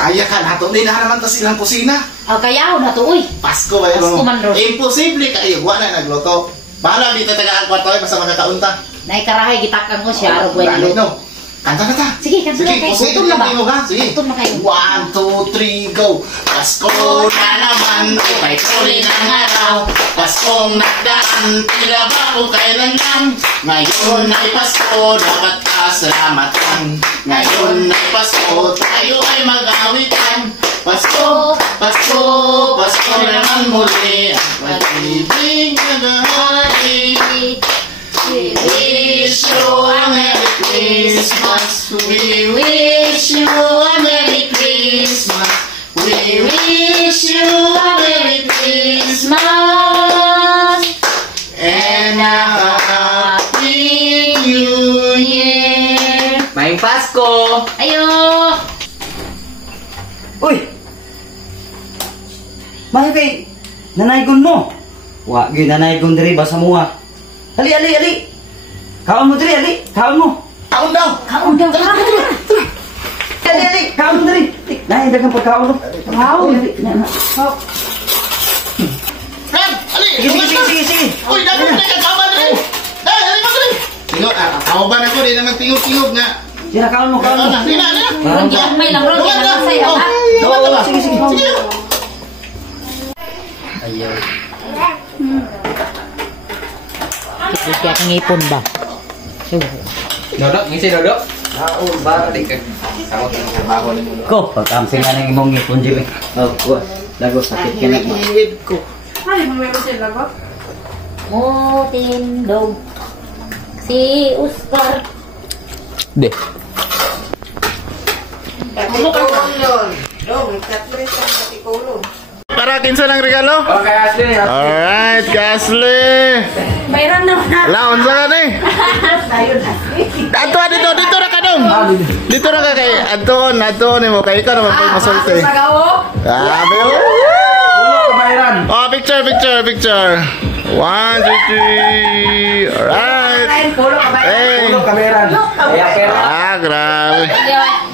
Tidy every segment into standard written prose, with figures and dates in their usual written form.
Kaya ka na to. Hindi na naman tas silang kusina. Kaya na to, uy. Pasko ba yun? Pasko man ron. Imposible kayo. Huwag na nagluto. Bahala dito taga ang kwarto basta magkakaunta. Naikarahay, gitakang ko siya. Araw buwan nilo. No. Kanta na ta. Sige, kanta na kayo. Gutom na ba? Sige. Gutom na kayo. 1, 2, 3, go. Pasko na naman, upay tuloy ng araw. Paskong nagdaan, tila ba kung kailan lang. Ngayon ay Pasko, dapat pasalamatan. Ngayon ay Pasko, tayo ay mag-awitan. Pasko, Pasko, Pasko naman muli. Ang pag-ibig naghahari. We wish you a Merry Christmas. We wish you a Merry Christmas. We wish you a Merry Christmas and a Happy New Year. Maing Pasko! Ayo! Uy! Mayo kay nanaygon mo. Wa gyud nanaygon diri ba sa mua. Ali, ali, ali. Kaon mo diri, ali. Kaon mo. Kaon daw. Kaon daw. Ali, ali. Kaon diri. Nay dagang pagkaon. Kaon. Fred, ali. Sige. Uy, dapat na kasama rin. Dahil, ali mo rin. Sige, kawaban ako. Di naman tingog-tingog nga. Sila kaon mo. Sige na. Yan, may lang ron. Yan ang masaya, ha? Sige. Sige. Ayaw. Kaya kang ipon ba? Dodok, ngisi dodok. Kaon ba di ka? Sawot ang trabaho ni mo. Ko, pagkamsing nga nang imong ipon Jimmy. Oh, lago sakit ka na. ko. Ay, meron sila ba? Mutindog. Si Oscar. De. Katikulo yun. Dong, katlis ang katikulo. Para kinsa ng regalo? Okay, Ashley. Alright, Gasly. Mayroon naman na. Laon sa ka ni? Tayo na. Ato, dito ra ka dong. Dito ra ka kay Anton mo kay ikaw naman pag masulti. Sa gawo? Grabe. Kabayaran. Oh, picture. 1, 2, 3. Alright. Kain, pulo ka ba? Hey. Kabayaran. Grabe.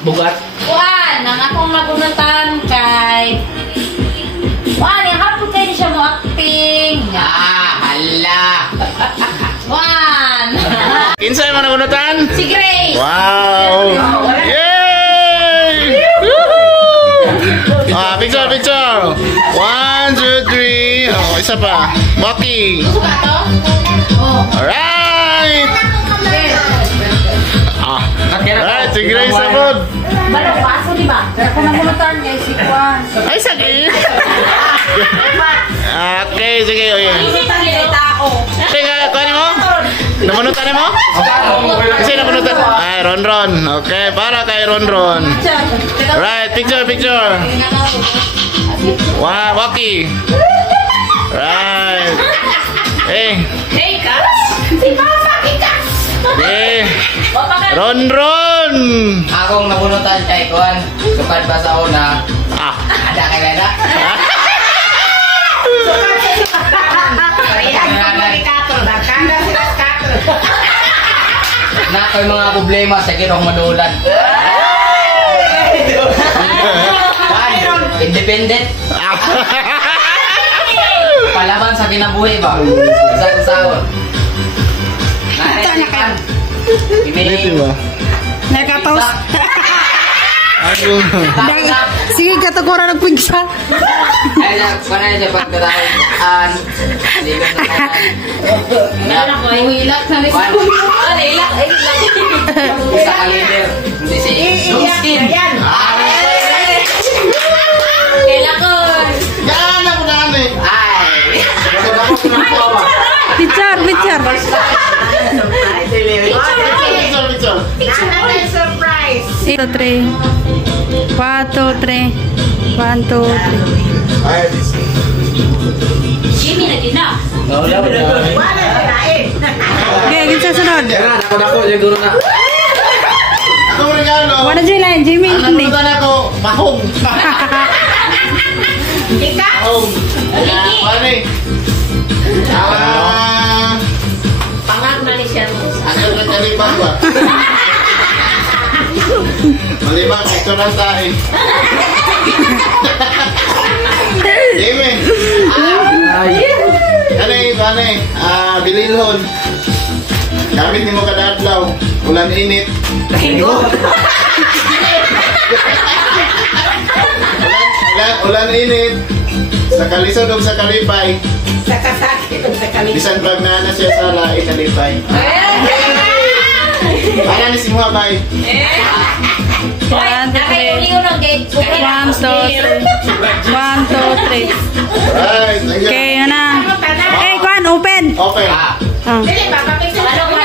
Bugat. Juan, ang akong magunutan kay... Juan, yung hapon kayo siya mo acting. Hala. Juan. Kinsa mo nagunutan? Si Grace. Wow. Yay! Woohoo! Ah, picture. 1, 2, 3. Oh, isa pa. Moki. Suka to? Oh. Alright. Alright, si Grace abod. Balong paso, di ba? Pero kung namunutan niya, si Juan. Ay, sige. Okay, sige. Namunutan niya, tao. Sige, kuha mo? Namunutan mo? Kasi namunutan. Ay, Ron. Okay, para kay Ron. Right, picture. Wow, Waki. Right. Hey, Kats! Si Papa, Kats! Hey. Ron. Akong nabunutan kay Kuan. Sukad ba sa una? Ada kay Leda. Na ko'y mga problema sa kirong madulan. Independent. Palaban sa kinabuhi ba? Isa-isawa. Dito ba? Nakatos. Ano? Sige, katakuran ng pigsa. Ay, panay siya pagkatawag. Ligan na Ano ko, ihilak sa likod. Ano, ilak? sa kalider. Hindi si Dumskin. Kailangan. Gana mo na ano eh. Ay! Picture. Picture. Surprise. 1, 2, 3. 1, 2, 3. 1, 2, 3. Ay, this. Jimmy na din na. Okay, kinsa sunod? Dako, siguro na. Ako regalo. Wala dyan lang, Jimmy. Ang nagunutan ako, mahong. Ika? Mahong. Ano eh? Pangag Malaysia mo. Ano na talibang ba? Malibang, ito na tayo. Dime. Anay, bililhon. Gamit ni mo kada adlaw. Ulan init. Ulan init. Sa kalisod o sa kalipay. Sa kasakit o sa kalit. Bisan vlog na siya sa lain kalipay. Para ni si Muhabay. One, two, three. 1, 2, 3. 1, 2, 3. Right. Okay, na. Eh, kuan, open. Open. Ah. Dili, papapicture. Ano